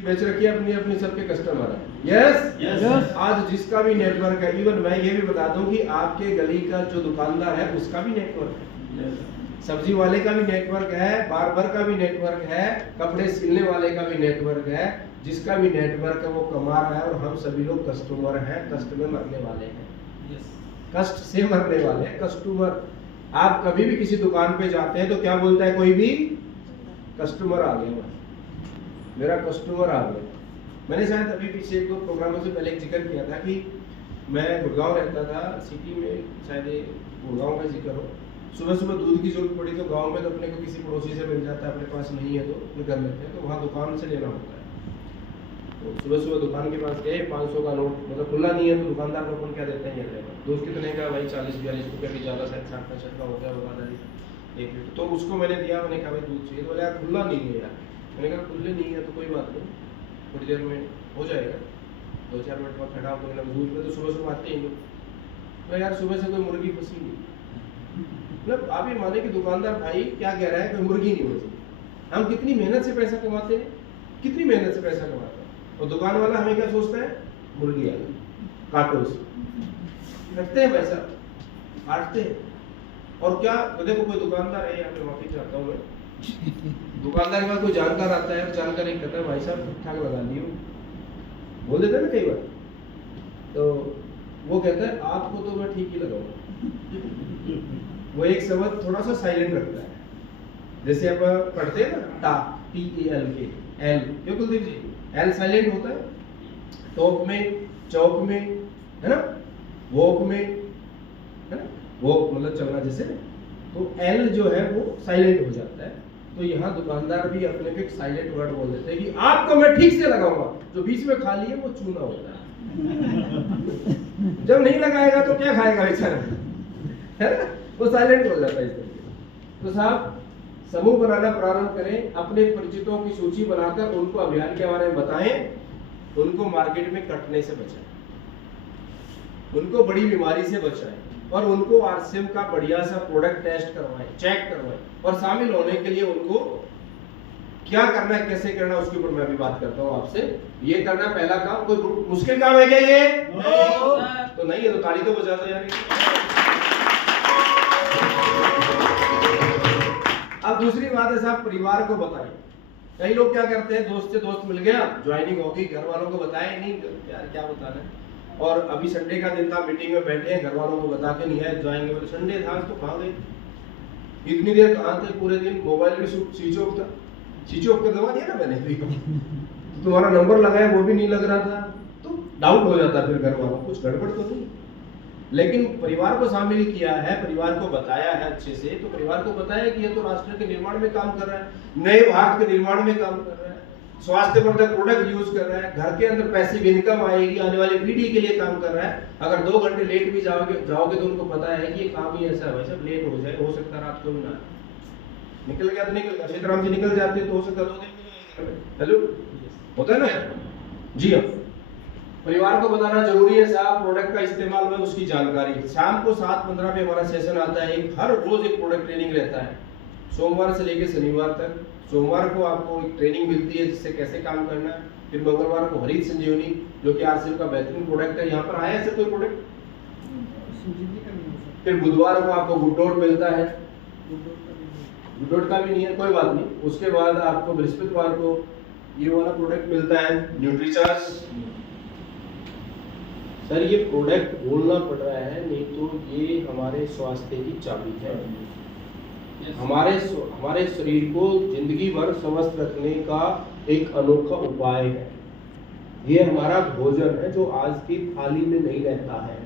बेच रखी है अपनी अपनी, सबके कस्टमर है। यस। आज जिसका भी नेटवर्क है, इवन मैं ये भी बता दूं कि आपके गली का जो दुकानदार है उसका भी नेटवर्क है, सब्जी वाले का भी नेटवर्क है, बार्बर का भी नेटवर्क है, कपड़े सिलने वाले का भी नेटवर्क है। जिसका भी नेटवर्क है वो कमा रहा है और हम सभी लोग कस्टमर हैं, कष्ट में मरने वाले हैं, कष्ट से मरने वाले हैं कस्टमर। आप कभी भी किसी दुकान पे जाते हैं तो क्या बोलता है कोई भी, कस्टमर आ गया, मेरा कस्टमर आ गया। मैंने शायद अभी पीछे एक दो प्रोग्रामों से पहले एक जिक्र किया था कि मैं गुड़गांव रहता था, सिटी में शायद गुड़गांव का जिक्र हो। सुबह सुबह दूध की जरूरत पड़ी तो गांव में तो अपने को किसी पड़ोसी से मिल जाता है, अपने पास नहीं है तो अपने कर लेते हैं, तो वहाँ दुकान से लेना होता है। तो सुबह सुबह दुकान के पास गए, 500 का नोट, मतलब खुला नहीं है तो दुकानदार को अपन क्या देते हैं, ये दूध कितने का भाई, 40-42 रुपये की, ज़्यादा शायद 60-65 का हो गया होगा 1 लीटर। तो उसको मैंने दिया, मैंने कहा भाई दूध चाहिए, तो बोले यार खुला नहीं है यार। मैंने कहा खुले नहीं है तो कोई बात नहीं, थोड़ी देर में हो जाएगा, 2-4 मिनट बाद खड़ा हो गया। दूध में तो सुबह सुबह आते ही लोग, तो यार सुबह से कोई मुर्गी फंसी नहीं। मतलब आप ये माने कि दुकानदार भाई क्या कह रहा है, कोई मुर्गी नहीं फंसी। हम कितनी मेहनत से पैसा कमाते हैं, कितनी मेहनत से पैसा कमाते हैं, और दुकान वाला हमें क्या सोचता है, मुर्गी आ गई, काटो उसे, रखते हैं पैसा, काटते हैं। और क्या देखो, कोई दुकानदार है, यहाँ पे माफी चाहता हूँ मैं, दुकानदार के पास कोई जानकार आता है, जानकार एक कहता है भाई साहब ठीक ठाक लगा लियो, बोल देते हैं ना कई बार, तो वो कहता है आपको तो मैं ठीक ही लगाऊंगा। वो एक शब्द थोड़ा सा साइलेंट रखता है, जैसे आप पढ़ते हैं ना टा, TAL के एल, क्यों कुलदीप जी, एल साइलेंट होता है, टॉप में, चौक में, है ना, वॉक में, है ना, वॉक मतलब चलना जैसे, तो एल जो है वो साइलेंट हो जाता है। तो यहाँ दुकानदार भी अपने पे साइलेंट वर्ड बोल देते हैं कि आपको मैं ठीक से लगाऊंगा, जो बीच में खा लिए वो चूना होता है। जब नहीं लगाएगा तो क्या खाएगा बेचारा, है ना, वो साइलेंट हो जाता है इस तरीके। तो साहब समूह बनाना प्रारंभ करें, अपने परिचितों की सूची बनाकर उनको अभियान के बारे में बताएं, उनको मार्केट में कटने से बचाएं, उनको बड़ी बीमारी से बचाएं, और उनको RCM का बढ़िया सा प्रोडक्ट टेस्ट करवाएं, चेक करवाएं, और शामिल होने के लिए उनको क्या करना है, कैसे करना है, उसके ऊपर मैं भी बात करता हूं आपसे। ये करना पहला काम, कोई मुश्किल काम है क्या ये? तो नहीं है तो ताली तो बजा दो यार। अब दूसरी बात है साहब, परिवार को बताएं। कई लोग क्या करते हैं, दोस्त से दोस्त मिल गया, ज्वाइनिंग होगी, घर वालों को बताए नहीं, यार क्या बताना है, और अभी संडे का दिन था, मीटिंग में बैठे हैं, घर वालों को बता के नहीं आए, जाएंगे बोले संडे था तो कहाँ गए, इतनी देर कहाँ थे, पूरे दिन मोबाइल भी स्विच ऑफ था, स्विच ऑफ कर दबा दिया ना मैंने भी, तो तुम्हारा नंबर लगाया वो भी नहीं लग रहा था, तो डाउट हो जाता फिर घर वालों, कुछ गड़बड़ तो नहीं। लेकिन परिवार को शामिल किया है, परिवार को बताया है अच्छे से, तो परिवार को बताया कि ये तो राष्ट्र के निर्माण में काम कर रहा है, नए भारत के निर्माण में काम कर रहा है, स्वास्थ्यवर्धक प्रोडक्ट यूज कर रहा है, घर के अंदर पैसिव इनकम आएगी, आने वाली पीढ़ी के लिए काम कर रहा है। अगर 2 घंटे लेट भी जाओगे तो उनको पता है कि ये काम ही ऐसा है, भाई साहब लेट हो जाए, हो सकता है रात को भी ना निकल गया तो निकल गया, सीताराम जी निकल जाते तो हो सकता 2 दिन में। हेलो होता है ना जी। हाँ, परिवार को बताना जरूरी है साहब, प्रोडक्ट का इस्तेमाल में उसकी जानकारी। शाम को 7:15 पे हमारा सेशन आता है, हर रोज एक प्रोडक्ट ट्रेनिंग रहता है, सोमवार से लेकर शनिवार तक। सोमवार को आपको एक ट्रेनिंग मिलती है जिससे कैसे काम करना है, फिर मंगलवार को हरित संजीवनी जो कि RCM का बेहतरीन प्रोडक्ट है, यहाँ पर आया ऐसे कोई प्रोडक्ट, फिर बुधवार को आपको गुड डॉट मिलता है, गुड डॉट का भी नहीं है, कोई बात नहीं। उसके बाद आपको बृहस्पतिवार को ये वाला प्रोडक्ट मिलता है, न्यूट्रीचार्ज। सर ये प्रोडक्ट बोलना पड़ रहा है, नहीं तो ये हमारे स्वास्थ्य की चाबी है, हमारे शरीर को जिंदगी भर स्वस्थ रखने का एक अनोखा उपाय है। ये हमारा भोजन है जो आज की थाली में नहीं रहता है।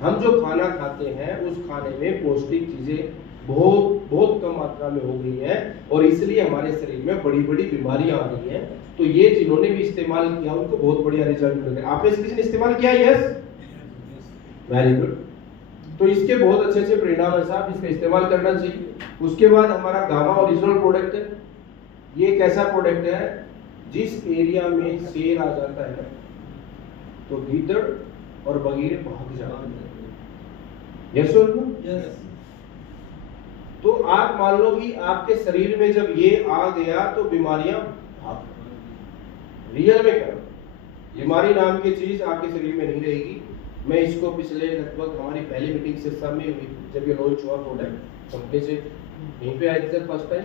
हम जो खाना खाते हैं उस खाने में पौष्टिक चीजें बहुत कम मात्रा में हो गई है, और इसलिए हमारे शरीर में बड़ी बड़ी बीमारियां आ रही हैं। तो ये जिन्होंने भी इस्तेमाल किया उनको बहुत बढ़िया रिजल्ट मिल गए। आपने किसी ने इस्तेमाल किया? Yes, very good. तो इसके बहुत अच्छे अच्छे परिणाम है साहब, इसका इस्तेमाल करना चाहिए। उसके बाद हमारा गामा ओरिजिनल प्रोडक्ट है। ये एक ऐसा प्रोडक्ट है जिस एरिया में शेर आ जाता है तो गीदड़ और बगीरे भाग जाते हैं। यस और नो? यस। तो आप मान लो कि आपके शरीर में जब ये आ गया तो बीमारियां भाग, रियल में करो। बीमारी नाम की चीज आपके शरीर में नहीं रहेगी। मैं इसको पिछले लगभग हमारी पहली मीटिंग सिरसा में हुई, जब ये लॉन्च हुआ प्रोडक्ट कंपनी से, यहीं पे आए थे फर्स्ट टाइम,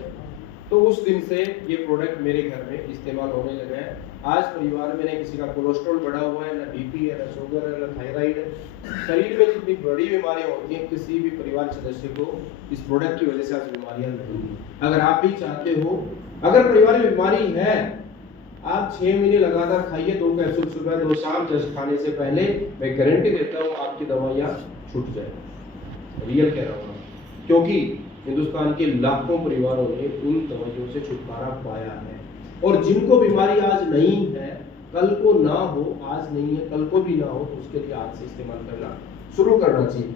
तो उस दिन से ये प्रोडक्ट मेरे घर में इस्तेमाल होने लगा है। आज परिवार में ना किसी का कोलेस्ट्रॉल बढ़ा हुआ है, ना बीपी है, ना शुगर है, ना थायराइड है। शरीर में जितनी बड़ी बीमारियां होती हैं, किसी भी परिवार सदस्य को इस प्रोडक्ट की वजह से आज बीमारियां नहीं हैं। अगर आप भी चाहते हो, अगर परिवार में बीमारी है, आप 6 महीने लगातार खाइए, 2 कैप्सूल सुबह 2 शाम, जस्ट खाने से पहले, मैं गारंटी देता हूँ आपकी दवाइयाँ छूट जाएगी। रियल कह रहा हूँ, क्योंकि हिंदुस्तान के लाखों परिवारों ने उन दवाइयों से छुटकारा पाया है। और जिनको बीमारी आज नहीं है, कल को ना हो, आज नहीं है कल को भी ना हो, तो उसके लिए आज से इस्तेमाल करना शुरू करना चाहिए।